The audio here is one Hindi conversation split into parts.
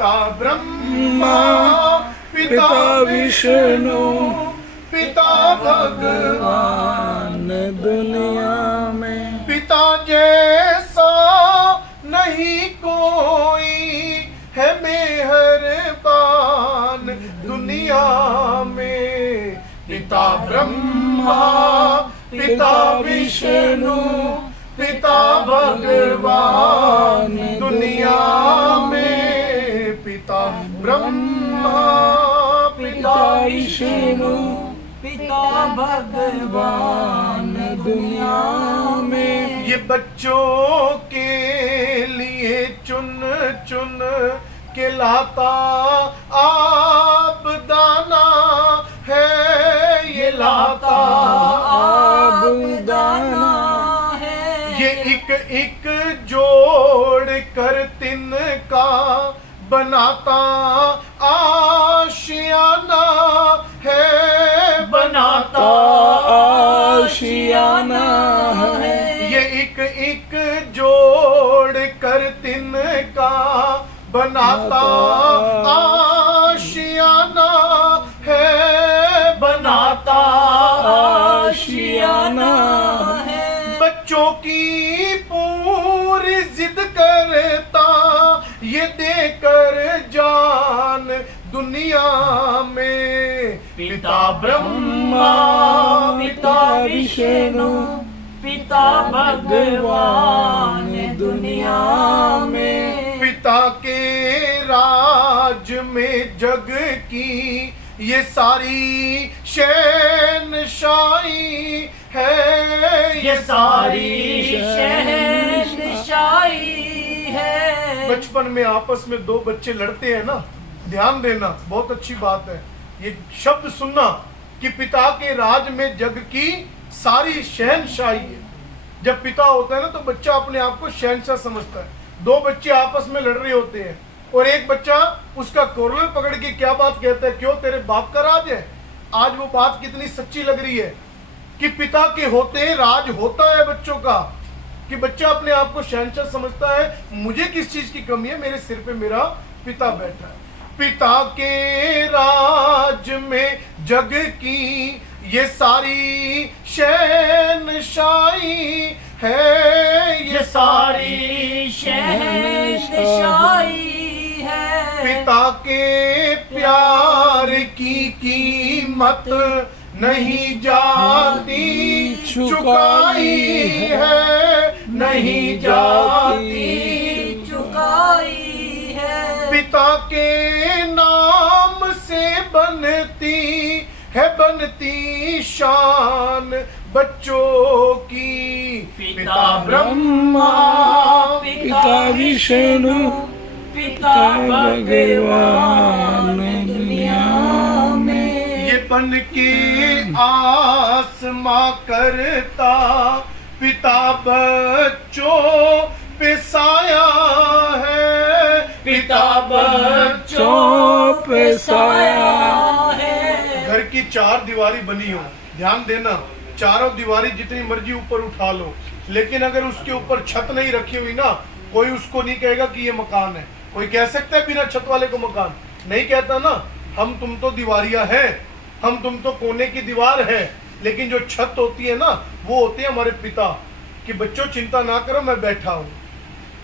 पिता ब्रह्मा, पिता विष्णु, पिता भगवान। दुनिया में पिता जैसा नहीं कोई है मेहरबान दुनिया में। पिता ब्रह्मा, पिता विष्णु, पिता भगवान दुनिया में। पिता ब्रह्मा, पिता विष्णु, पिता भगवान दुनिया में। ये बच्चों के लिए चुन चुन के लाता आप दाना है, ये लाता आप दाना है। ये एक एक जोड़ कर तिनका बनाता आशियाना है, बनाता आशियाना है। ये एक एक जोड़ कर तिनका बनाता आशियाना है, बनाता आशियाना है। बच्चों की पूरी जिद करता ये देकर जान दुनिया में। पिता ब्रह्मा, पिता विष्णु, पिता भगवान दुनिया में। पिता के राज में जग की ये सारी शहनशाही है, ये सारी शहनशाही है। बचपन में आपस में दो बच्चे लड़ते हैं ना, ध्यान देना, बहुत अच्छी बात है ये शब्द सुनना कि पिता के राज में जग की सारी शहनशाही है। जब पिता होता है ना तो बच्चा अपने आप को शहनशाह समझता है। दो बच्चे आपस में लड़ रहे होते हैं और एक बच्चा उसका कॉर्नर पकड़ के क्या बात कहता है, क्यों तेरे बाप का राज है। आज वो बात कितनी सच्ची लग रही है कि पिता के होते राज होता है बच्चों का, कि बच्चा अपने आप को शहनशाह समझता है। मुझे किस चीज की कमी है, मेरे सिर पे मेरा पिता बैठा है। पिता के राज में जग की ये सारी शहनशाही है, ये सारी शहनशाही है। पिता के प्यार की कीमत नहीं जाती चुकाई है, नहीं जाती चुकाई है। पिता के नाम से बनती है, बनती शान बच्चों की। पिता ब्रह्मा, पिता विष्णु, पिता भगवान दुनिया में। ये बन के आसमां करता पिता बच्चों पे साया है, पिता बच्चों पे साया है। घर की चार दीवारी बनी हो, ध्यान देना, चारों दीवारी जितनी मर्जी ऊपर उठा लो, लेकिन अगर उसके ऊपर छत नहीं रखी हुई ना, कोई उसको नहीं कहेगा कि ये मकान है। कोई कह सकता है बिना छत वाले को मकान? नहीं कहता ना। हम तुम तो दीवारियां हैं, हम तुम तो कोने की दीवार है, लेकिन जो छत होती है ना वो होती है हमारे पिता, कि बच्चों चिंता ना करो मैं बैठा हूं।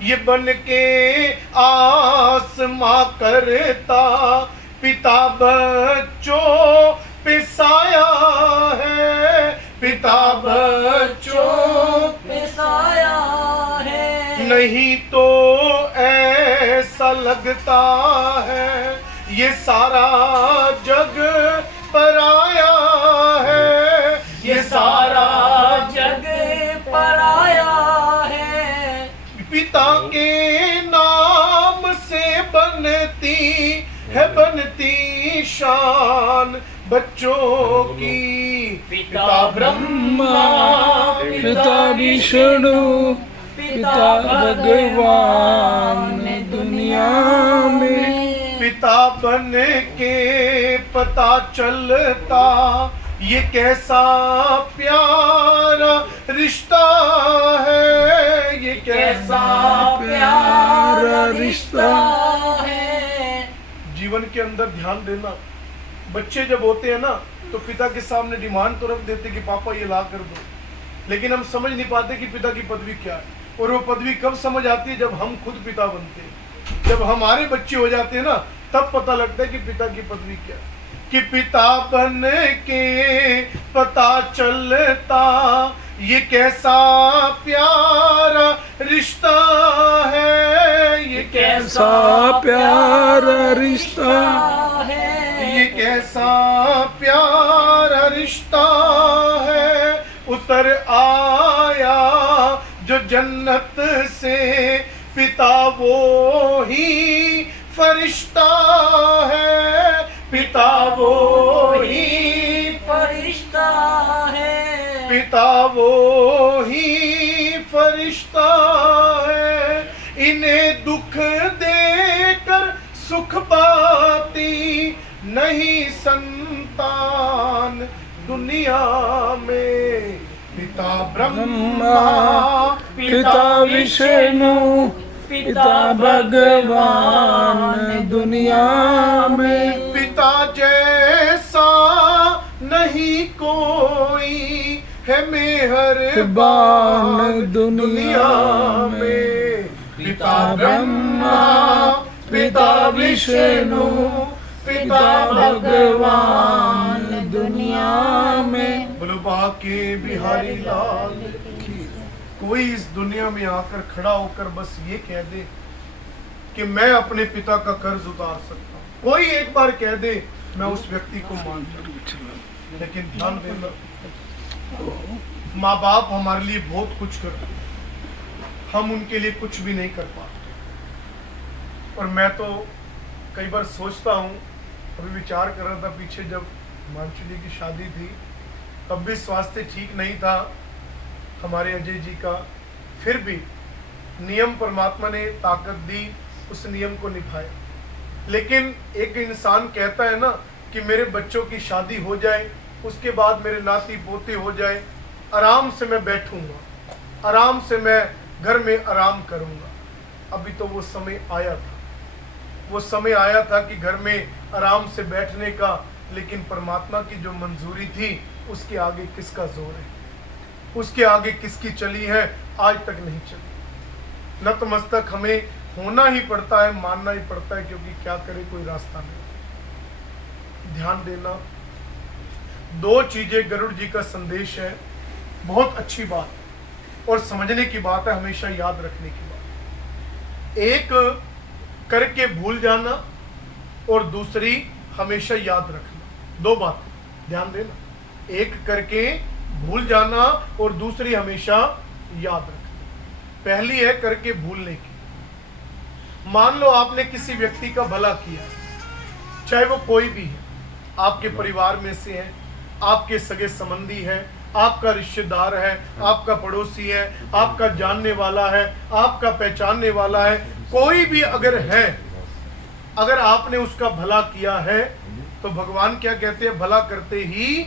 ये बन के आसमां करता पिता बच्चों पे साया है, पिता बच्चों पे साया है। नहीं तो ऐसा लगता है ये सारा जग पराया है, ये सारा जग पराया है। पिता के नाम से बनती है, बनती शान बच्चों की। पिता ब्रह्मा, पिता विष्णु, पिता भगवान दुनिया में। पिता बन के पता चलता ये कैसा प्यारा रिश्ता है, ये कैसा प्यारा रिश्ता है। जीवन के अंदर ध्यान देना, बच्चे जब होते हैं ना तो पिता के सामने डिमांड तो रख देते कि पापा ये ला कर दो, लेकिन हम समझ नहीं पाते कि पिता की पदवी क्या है। और वो पदवी कब समझ आती है? जब हम खुद पिता बनते हैं, जब हमारे बच्चे हो जाते हैं ना, तब पता लगता है कि पिता की पदवी क्या है। कि पिता बन के पता चलता ये कैसा प्यारा रिश्ता है, ये कैसा प्यारा रिश्ता है, ये कैसा प्यारा रिश्ता है। उतर आया जो जन्नत से पिता वो ही फरिश्ता है, पिता वो ही फरिश्ता है, पिता वो ही फरिश्ता है। इन्हें दुख देकर सुख पाती नहीं संतान दुनिया में। पिता ब्रह्मा, पिता विष्णु, पिता भगवान दुनिया में। पिता जैसा नहीं कोई है मेहरबान दुनिया में। पिता ब्रह्मा, पिता विष्णु, पिता भगवान दुनिया में। बोलो बाके बिहारी लाल की। कोई इस दुनिया में आकर खड़ा होकर बस ये कह दे कि मैं अपने पिता का कर्ज उतार सकता हूँ, कोई एक बार कह दे, मैं उस व्यक्ति को मान जाऊँ। लेकिन ध्यान देना, माँ बाप हमारे लिए बहुत कुछ करते हैं, हम उनके लिए कुछ भी नहीं कर पाते। और मैं तो कई बार सोचता हूँ, अभी विचार कर रहा था पीछे जब हिमांशु जी की शादी थी, तब भी स्वास्थ्य ठीक नहीं था हमारे अजय जी का, फिर भी नियम परमात्मा ने ताकत दी, उस नियम को निभाया। लेकिन एक इंसान कहता है ना कि मेरे बच्चों की शादी हो जाए, उसके बाद मेरे नाती पोते हो जाए, आराम से मैं बैठूंगा, आराम से मैं घर में आराम करूंगा। अभी तो वो समय आया था, वो समय आया था कि घर में आराम से बैठने का, लेकिन परमात्मा की जो मंजूरी थी उसके आगे किसका जोर है, उसके आगे किसकी चली है? आज तक नहीं चली। नतमस्तक हमें होना ही पड़ता है, मानना ही पड़ता है, क्योंकि क्या करे, कोई रास्ता नहीं। ध्यान देना, दो चीजें गरुड़ जी का संदेश है, बहुत अच्छी बात और समझने की बात है, हमेशा याद रखने की बात। एक करके भूल जाना और दूसरी हमेशा याद रखना, दो बातें ध्यान देना। एक करके भूल जाना और दूसरी हमेशा याद रखना। पहली है करके भूलने की। मान लो आपने किसी व्यक्ति का भला किया, चाहे वो कोई भी है, आपके परिवार में से है, आपके सगे संबंधी है, आपका रिश्तेदार है, आपका पड़ोसी है, आपका जानने वाला है, आपका पहचानने वाला है, कोई भी अगर है, अगर आपने उसका भला किया है तो भगवान क्या कहते हैं? भला करते ही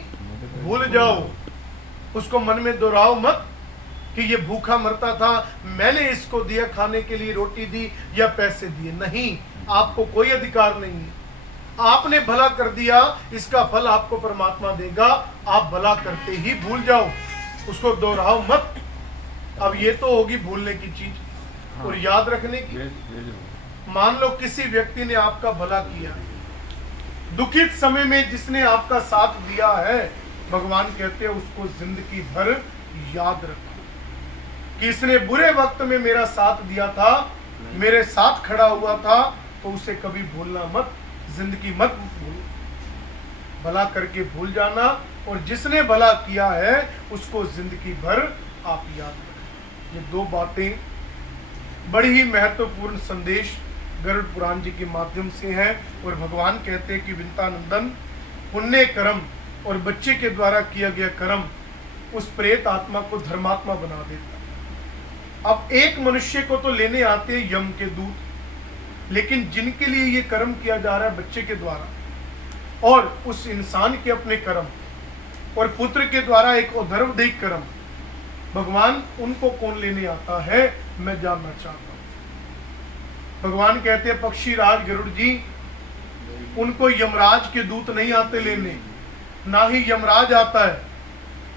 भूल जाओ, उसको मन में दोहराओ मत कि ये भूखा मरता था, मैंने इसको दिया खाने के लिए, रोटी दी या पैसे दिए। नहीं, आपको कोई अधिकार नहीं है। आपने भला कर दिया, इसका फल आपको परमात्मा देगा। आप भला करते ही भूल जाओ, उसको दोहराओ मत। अब ये तो होगी भूलने की चीज। और याद रखने की, मान लो किसी व्यक्ति ने आपका भला किया, दुखित समय में जिसने आपका साथ दिया है, भगवान कहते हैं उसको जिंदगी भर याद रखो कि इसने बुरे वक्त में मेरा साथ दिया था, मेरे साथ खड़ा हुआ था, तो उसे कभी भूलना मत, जिंदगी मत भूलो। भला करके भूल जाना और जिसने भला किया है उसको जिंदगी भर आप याद रखें। ये दो बातें बड़ी ही महत्वपूर्ण संदेश गरुड़ पुराण जी के माध्यम से हैं। और भगवान कहते हैं कि विंतानंदन, पुण्य कर्म और बच्चे के द्वारा किया गया कर्म उस प्रेत आत्मा को धर्मात्मा बना देता है। अब एक मनुष्य को तो लेने आते हैं यम के दूत, लेकिन जिनके लिए ये कर्म किया जा रहा है बच्चे के द्वारा, और उस इंसान के अपने कर्म और पुत्र के द्वारा एक अधर्मदेह कर्म, भगवान उनको कौन लेने आता है, मैं जानना चाहता हूं। भगवान कहते हैं पक्षी राज गरुड़ जी, उनको यमराज के दूत नहीं आते लेने, ना ही यमराज आता है।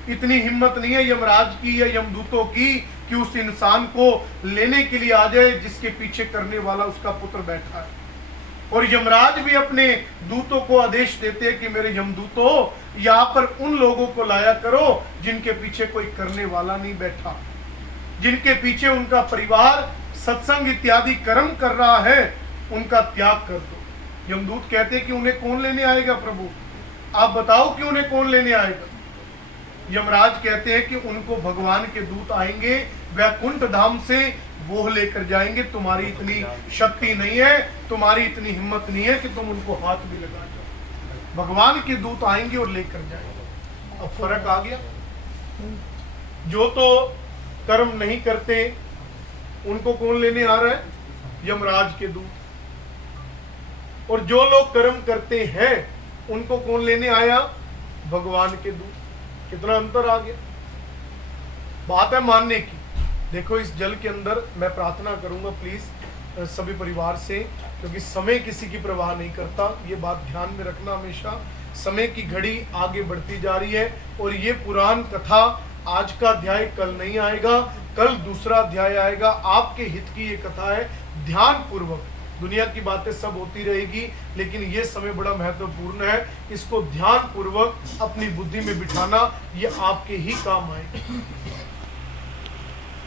इतनी हिम्मत नहीं है यमराज की या यमदूतों की कि उस इंसान को लेने के लिए आ जाए जिसके पीछे करने वाला उसका पुत्र बैठा है। और यमराज भी अपने दूतों को आदेश देते हैं कि मेरे यमदूतों यहाँ पर उन लोगों को लाया करो जिनके पीछे कोई करने वाला नहीं बैठा, जिनके पीछे उनका परिवार सत्संग इत्यादि कर्म कर रहा है, उनका त्याग कर दो। यमदूत कहते हैं कि उन्हें कौन लेने आएगा प्रभु, आप बताओ कि उन्हें कौन लेने आएगा। यमराज कहते हैं कि उनको भगवान के दूत आएंगे वैकुंठ धाम से, वो लेकर जाएंगे। तुम्हारी इतनी शक्ति नहीं है, तुम्हारी इतनी हिम्मत नहीं है कि तुम उनको हाथ भी लगा जाओ। भगवान के दूत आएंगे और लेकर जाएंगे। अब फर्क आ गया। जो तो कर्म नहीं करते उनको कौन लेने आ रहा है, यमराज के दूत। और जो लोग कर्म करते हैं उनको कौन लेने आया, भगवान के दूत। कितना अंतर आ गया। बात है मानने की। देखो इस जल के अंदर मैं प्रार्थना करूंगा प्लीज सभी परिवार से, क्योंकि समय किसी की परवाह नहीं करता, ये बात ध्यान में रखना हमेशा। समय की घड़ी आगे बढ़ती जा रही है और ये पुराण कथा आज का अध्याय कल नहीं आएगा, कल दूसरा अध्याय आएगा। आपके हित की ये कथा है। ध्यान पूर्वक, दुनिया की बातें सब होती रहेगी लेकिन ये समय बड़ा महत्वपूर्ण है। इसको ध्यान पूर्वक अपनी बुद्धि में बिठाना, ये आपके ही काम आएगा।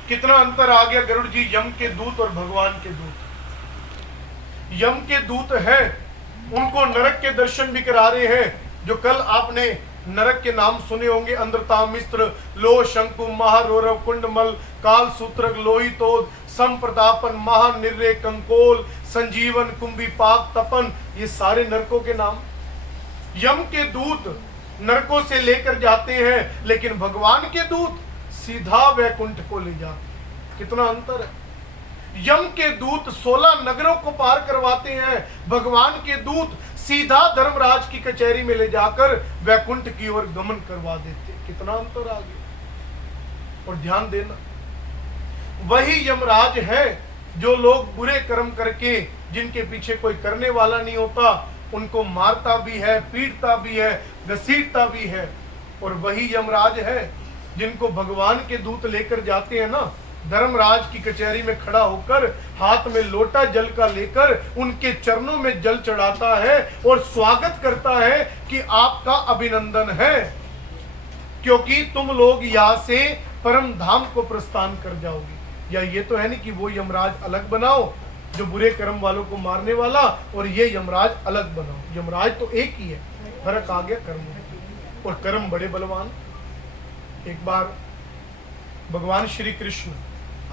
कितना अंतर आ गया गरुड़ जी, यम के दूत और भगवान के दूत। यम के दूत है, उनको नरक के दर्शन भी करा रहे हैं। जो कल आपने नरक के नाम सुने होंगे, अंधता मिस्त्र, लो शंकु, महारोरव, कुंडमल, काल सूत्रक, लोहितोद, संप्रतापन, महानिर्रे, कंकोल, संजीवन, कुंभी, पाक, तपन, ये सारे नरकों के नाम। यम के दूत नरकों से लेकर जाते हैं, लेकिन भगवान के दूत सीधा वैकुंठ को ले जाते। कितना अंतर है। यम के दूत 16 नगरों को पार करवाते हैं, भगवान के दूत सीधा धर्मराज की कचहरी में ले जाकर वैकुंठ की ओर गमन करवा देते। कितना अंतर आ गया। और ध्यान देना, वही यमराज है जो लोग बुरे कर्म करके, जिनके पीछे कोई करने वाला नहीं होता, उनको मारता भी है, पीटता भी है, घसीटता भी है। और वही यमराज है जिनको भगवान के दूत लेकर जाते हैं ना, धर्मराज की कचहरी में खड़ा होकर हाथ में लोटा जल का लेकर उनके चरणों में जल चढ़ाता है और स्वागत करता है कि आपका अभिनंदन है, क्योंकि तुम लोग यहाँ से परम धाम को प्रस्थान कर जाओगे। या ये तो है नहीं कि वो यमराज अलग बनाओ जो बुरे कर्म वालों को मारने वाला, और ये यमराज अलग बनाओ। यमराज तो एक ही है, फर्क आ गया कर्म में। और कर्म बड़े बलवान। एक बार भगवान श्री कृष्ण,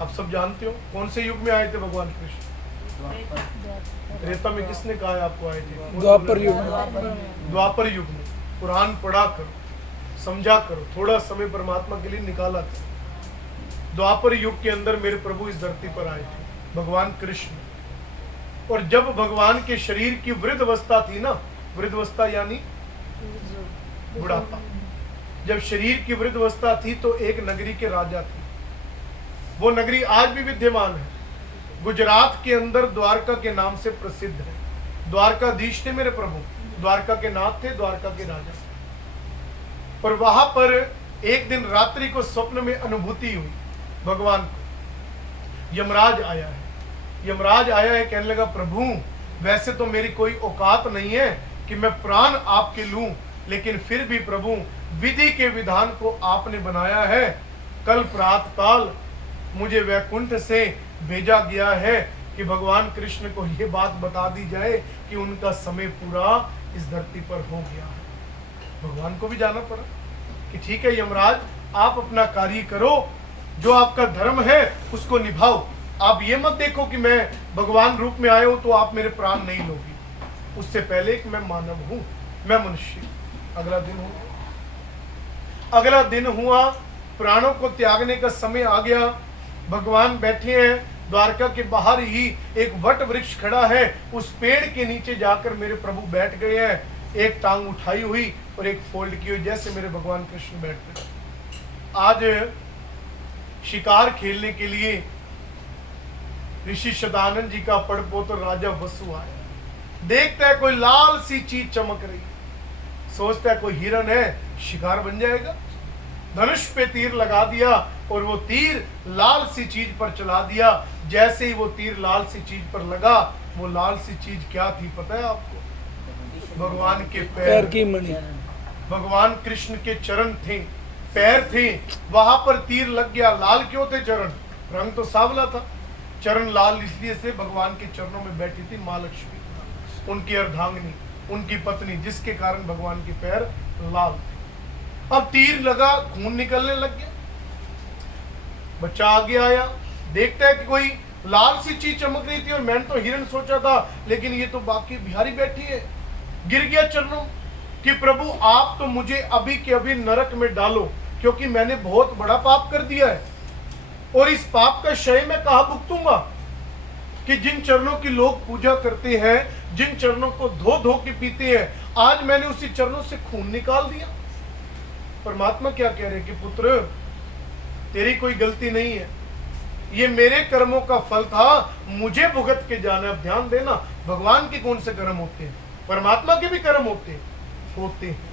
आप सब जानते हो कौन से युग में आए थे भगवान कृष्ण? त्रेता में। किसने कहा है आपको आए थे? द्वापर युग में। द्वापर युग में। कुरान पढ़ा करो, समझा करो, थोड़ा समय परमात्मा के लिए निकाला करो। द्वापर युग के अंदर मेरे प्रभु इस धरती पर आए थे, भगवान कृष्ण। और जब भगवान के शरीर की वृद्धावस्था थी ना, वृद्धावस्था यानी बुढ़ापा, जब शरीर की वृद्धावस्था थी तो एक नगरी के राजा थे। वो नगरी आज भी विद्यमान है, गुजरात के अंदर द्वारका के नाम से प्रसिद्ध है। द्वारकाधीश थे मेरे प्रभु, द्वारका के नाथ थे, द्वारका के राजा। और वहां पर एक दिन रात्रि को स्वप्न में अनुभूति हुई भगवान को, यमराज आया है। यमराज आया है, कहने लगा प्रभु वैसे तो मेरी कोई औकात नहीं है कि मैं प्राण आपके लूं, लेकिन फिर भी प्रभु विधि के विधान को आपने बनाया है। कल प्रातःकाल मुझे वैकुंठ से भेजा गया है कि भगवान कृष्ण को यह बात बता दी जाए कि उनका समय पूरा इस धरती पर हो गया है। भगवान को भी जाना पड़ा कि ठीक है यमराज, आप अपना कार्य करो, जो आपका धर्म है उसको निभाओ। आप ये मत देखो कि मैं भगवान रूप में आया हूं तो आप मेरे प्राण नहीं लोगे। उससे पहले कि मैं मानव हूं, मैं मनुष्य। अगला दिन हुआ, अगला दिन हुआ, प्राणों को त्यागने का समय आ गया। भगवान बैठे हैं, द्वारका के बाहर ही एक वट वृक्ष खड़ा है, उस पेड़ के नीचे जाकर मेरे प्रभु बैठ गए हैं, एक टांग उठाई हुई और एक फोल्ड की हुई, जैसे मेरे भगवान कृष्ण बैठते हैं। आज शिकार खेलने के लिए ऋषि सदानंद जी का पड़पोतर राजा वसु आया। देखता है कोई लाल सी चीज चमक रही है, सोचता है कोई हिरन है, शिकार बन जाएगा। धनुष पे तीर लगा दिया और वो तीर लाल सी चीज पर चला दिया। जैसे ही वो तीर लाल सी चीज पर लगा, वो लाल सी चीज क्या थी पता है आपको? भगवान के पैर की मणि। भगवान कृष्ण के चरण थे, पैर थे, वहां पर तीर लग गया। लाल क्यों थे चरण? रंग तो सांवला था। चरण लाल इसलिए से भगवान के चरणों में बैठी थी माँ लक्ष्मी, उनकी अर्धांगिनी, उनकी पत्नी, जिसके कारण भगवान के पैर लाल थे। अब तीर लगा, खून निकलने लग गया। बच्चा आगे आया, देखता है कि कोई लाल सी चीज चमक रही थी और मैंने तो हिरन सोचा था, लेकिन ये तो बाकी बिहारी बैठी है। गिर गया चरणों कि प्रभु आप तो मुझे अभी के अभी नरक में डालो, क्योंकि मैंने बहुत बड़ा पाप कर दिया है और इस पाप का क्षय मैं कहां भुगतूंगा? कि जिन चरणों की लोग पूजा करते हैं, जिन चरणों को धो धो के पीते हैं, आज मैंने उसी चरणों से खून निकाल दिया। परमात्मा क्या कह रहे कि पुत्र तेरी कोई गलती नहीं है, ये मेरे कर्मों का फल था, मुझे भुगत के जाना। अब ध्यान देना, भगवान के कौन से कर्म होते हैं? परमात्मा के भी कर्म होते हैं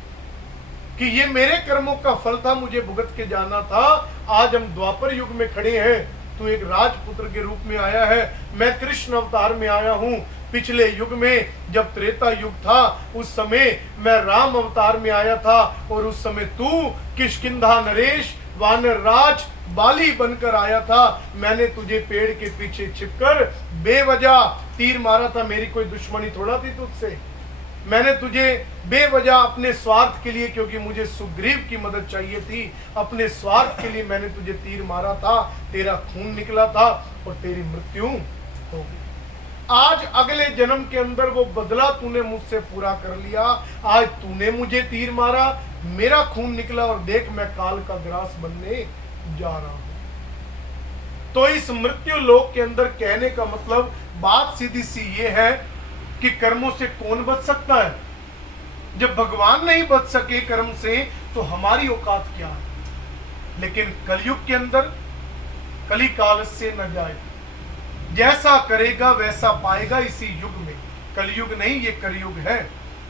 कि ये मेरे कर्मों का फल था, मुझे भुगत के जाना था। आज हम द्वापर युग में खड़े हैं, तू एक राजपुत्र के रूप में आया है, मैं कृष्ण अवतार में आया हूं। पिछले युग में जब त्रेता युग था, उस समय मैं राम अवतार में आया था और उस समय तू किष्किंधा नरेश वानर राज बाली बनकर आया था। मैंने तुझे पेड़ के पीछे छिपकर बेवजह तीर मारा था, मेरी कोई दुश्मनी थोड़ा थी तुझसे। मैंने तुझे बेवजह अपने स्वार्थ के लिए, क्योंकि मुझे सुग्रीव की मदद चाहिए थी, अपने स्वार्थ के लिए मैंने तुझे तीर मारा था, तेरा खून निकला था और तेरी मृत्यु हो गई। आज अगले जन्म के अंदर वो बदला तूने मुझसे पूरा कर लिया। आज तूने मुझे तीर मारा, मेरा खून निकला और देख मैं काल का ग्रास बनने जा रहा हूं। तो इस मृत्यु लोक के अंदर कहने का मतलब बात सीधी सी ये है कि कर्मों से कौन बच सकता है? जब भगवान नहीं बच सके कर्म से, तो हमारी औकात क्या है? लेकिन कलयुग के अंदर कली काल से न जाए, जैसा करेगा वैसा पाएगा। इसी युग में, कलयुग नहीं ये कलयुग है।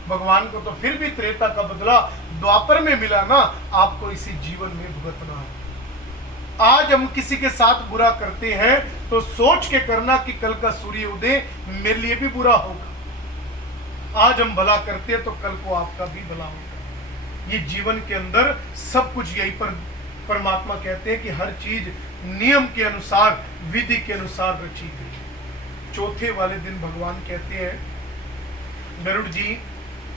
भगवान को तो फिर भी त्रेता का बदला द्वापर में मिला ना, आपको इसी जीवन में भुगतना है। आज हम किसी के साथ बुरा करते हैं तो सोच के करना कि कल का सूर्य उदय मेरे लिए भी बुरा होगा। आज हम भला करते हैं तो कल को आपका भी भला होगा। ये जीवन के अंदर सब कुछ यही पर परमात्मा कहते हैं कि हर चीज नियम के अनुसार, विधि के अनुसार रची गई। चौथे वाले दिन भगवान कहते हैं, गरुड़ जी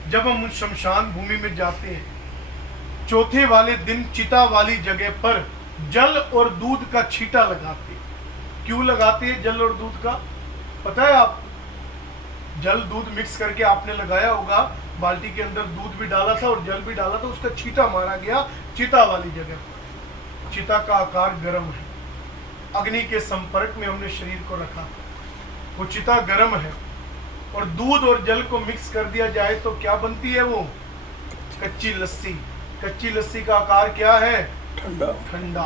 जब हम शमशान भूमि में जाते हैं, चौथे वाले दिन चिता वाली जगह पर जल और दूध का छींटा लगाते हैं। क्यों लगाते हैं जल और दूध का? पता है आप? जल दूध मिक्स करके आपने लगाया होगा, बाल्टी के अंदर दूध भी डाला था और जल भी डाला था, उसका छींटा मारा गया चिता वाली जगह पर। चिता का आकार गर्म है, अग्नि के संपर्क में हमने शरीर को रखा, वो चिता गर्म है और दूध और जल को मिक्स कर दिया जाए तो क्या बनती है? वो कच्ची लस्सी। कच्ची लस्सी का आकार क्या है? ठंडा। ठंडा।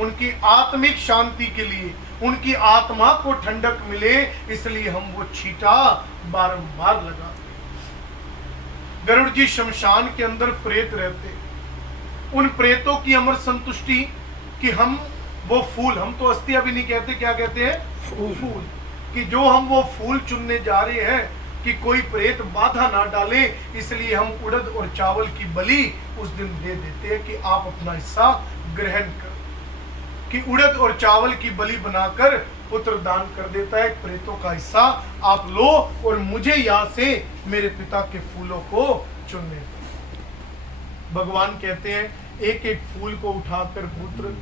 उनकी आत्मिक शांति के लिए, उनकी आत्मा को ठंडक मिले, इसलिए हम वो छींटा बारंबार लगाते। गरुड़ जी शमशान के अंदर प्रेत रहते, उन प्रेतों की अमर संतुष्टि कि हम वो फूल, हम तो अस्थियां भी नहीं कहते, क्या कहते हैं? फूल। कि जो हम वो फूल चुनने जा रहे हैं कि कोई प्रेत बाधा ना डाले, इसलिए हम उड़द और चावल की बलि उस दिन दे देते हैं कि आप अपना हिस्सा ग्रहण कर, कि उड़द और चावल की बलि बनाकर पुत्र दान कर देता है, प्रेतों का हिस्सा आप लो और मुझे यहाँ से मेरे पिता के फूलों को चुनने दो। भगवान कहते हैं एक एक फूल को उठाकर पुत्र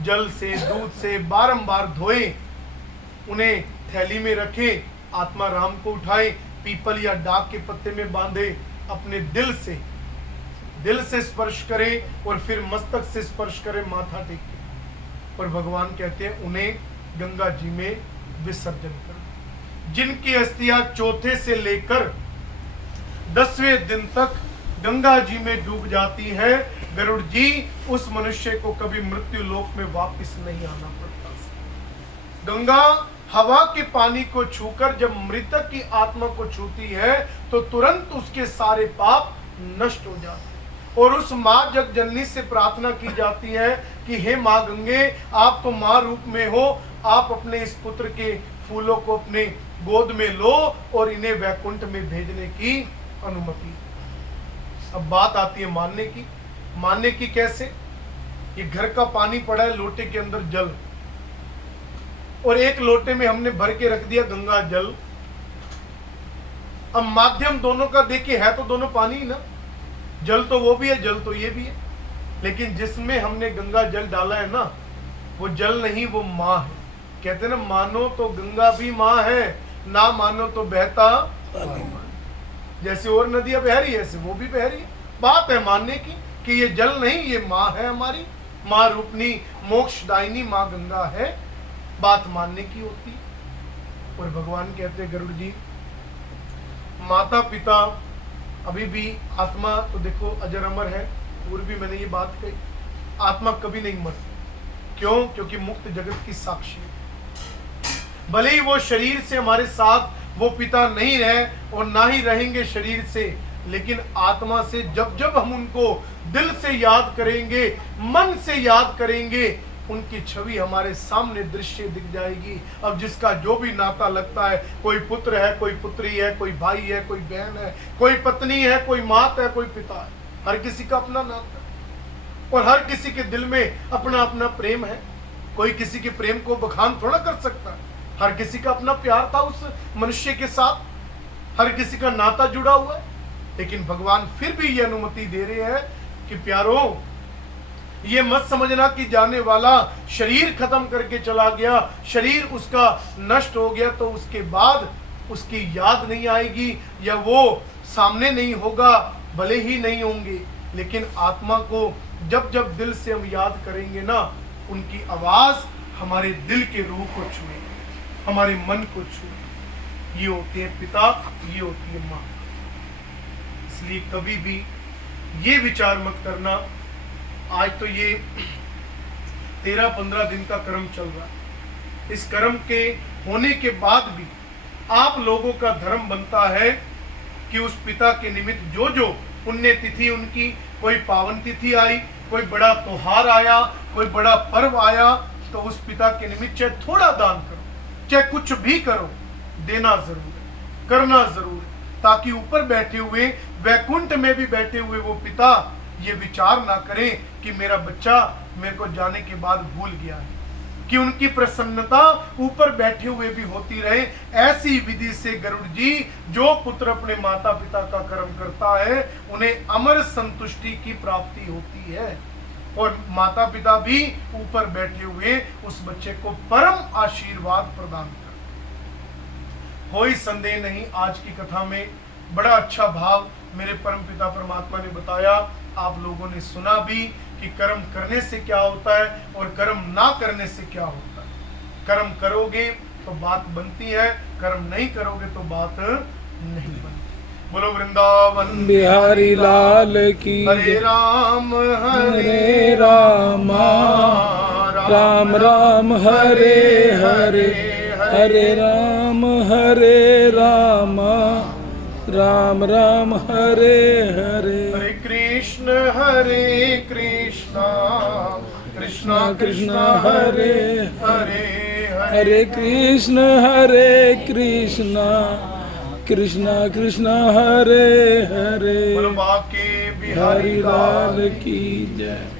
जल से, दूध से बारंबार धोए, उन्हें थैली में रखे, आत्मा राम को उठाए, पीपल या डाक के पत्ते में बांधे, अपने दिल से स्पर्श करे और फिर मस्तक से स्पर्श करे, माथा टेके। पर भगवान कहते हैं उन्हें गंगा जी में विसर्जन कर। जिनकी अस्थियां चौथे से लेकर 10वें दिन तक गंगा जी में डूब जाती है, गरुड़ जी उस मनुष्य को कभी मृत्यु लोक में वापस नहीं आना पड़ता। गंगा हवा के पानी को छूकर जब मृतक की आत्मा को छूती है तो तुरंत उसके सारे पाप नष्ट हो जाते हैं। और उस माँ जग जननी से प्रार्थना की जाती है कि हे माँ गंगे, आप तो माँ रूप में हो, आप अपने इस पुत्र के फूलों को अपने गोद में लो और इन्हें वैकुंठ में भेजने की अनुमति। अब बात आती है मानने की। मानने की कैसे? ये घर का पानी पड़ा है, लोटे के अंदर जल, और एक लोटे में हमने भर के रख दिया गंगा जल। अब माध्यम दोनों का देखिए, है तो दोनों पानी ही ना, जल तो वो भी है, जल तो ये भी है, लेकिन जिसमें हमने गंगा जल डाला है ना, वो जल नहीं, वो माँ है। कहते हैं ना, मानो तो गंगा भी माँ है, ना मानो तो बहता जैसे और नदियां बह रही है ऐसे वो भी बह रही है। बात है मानने की कि ये जल नहीं, ये माँ है हमारी, माँ रूपनी मोक्षदायिनी माँ गंगा है। बात मानने की होती है। और भगवान कहते हैं गरुड़ जी, माता पिता अभी भी, आत्मा तो देखो अजर अमर है, पूर्व भी मैंने ये बात कही, आत्मा कभी नहीं मरती। क्यों? क्योंकि मुक्त जगत की साक्षी है। भले ही वो शरीर से हमारे साथ वो पिता नहीं रहे और ना ही रहेंगे शरीर से, लेकिन आत्मा से जब जब हम उनको दिल से याद करेंगे, मन से याद करेंगे, उनकी छवि हमारे सामने दृश्य दिख जाएगी। अब जिसका जो भी नाता लगता है, कोई पुत्र है, कोई पुत्री है, कोई भाई है, कोई बहन है, कोई पत्नी है, कोई माता है, कोई पिता है, हर किसी का अपना नाता और हर किसी के दिल में अपना अपना प्रेम है। कोई किसी के प्रेम को बखान थोड़ा कर सकता है। हर किसी का अपना प्यार था उस मनुष्य के साथ, हर किसी का नाता जुड़ा हुआ है। लेकिन भगवान फिर भी ये अनुमति दे रहे हैं कि प्यारो, ये मत समझना कि जाने वाला शरीर खत्म करके चला गया, शरीर उसका नष्ट हो गया तो उसके बाद उसकी याद नहीं आएगी या वो सामने नहीं होगा। भले ही नहीं होंगे, लेकिन आत्मा को जब जब दिल से हम याद करेंगे ना, उनकी आवाज हमारे दिल के रूह को छुए, हमारे मन को छुए। ये होते हैं पिता, ये होती है माँ। इसलिए कभी भी ये विचार मत करना, आज तो ये 13-15 दिन का कर्म चल रहा है, इस कर्म के होने के बाद भी आप लोगों का धर्म बनता है कि उस पिता के निमित्त जो जो पुण्य तिथि उनकी, कोई पावन तिथि आई, कोई बड़ा त्योहार आया, कोई बड़ा पर्व आया, तो उस पिता के निमित्त चाहे थोड़ा दान करो, चाहे कुछ भी करो, देना जरूर है, करना जरूर है, ताकि ऊपर बैठे हुए, वैकुंठ में भी बैठे हुए वो पिता ये विचार ना करें कि मेरा बच्चा मेरे को जाने के बाद भूल गया है, कि उनकी प्रसन्नता ऊपर बैठे हुए भी होती रहे। ऐसी विधि से गरुड़ जी, जो पुत्र अपने माता पिता का कर्म करता है, उन्हें अमर संतुष्टि की प्राप्ति होती है, और माता पिता भी ऊपर बैठे हुए उस बच्चे को परम आशीर्वाद प्रदान करते। कोई संदेह नहीं, आज की कथा में बड़ा अच्छा भाव मेरे परम पिता परमात्मा ने बताया। आप लोगों ने सुना भी कि कर्म करने से क्या होता है और कर्म ना करने से क्या होता है। कर्म करोगे तो बात बनती है, कर्म नहीं करोगे तो बात नहीं बनती। बोलो वृंदावन बिहारी लाल की। हरे राम हरे राम राम राम हरे हरे, हरे राम राम राम हरे हरे। हरे कृष्ण कृष्ण कृष्ण हरे हरे, हरे कृष्ण कृष्ण कृष्ण हरे हरे। बोलो बाके बिहारी लाल की जय।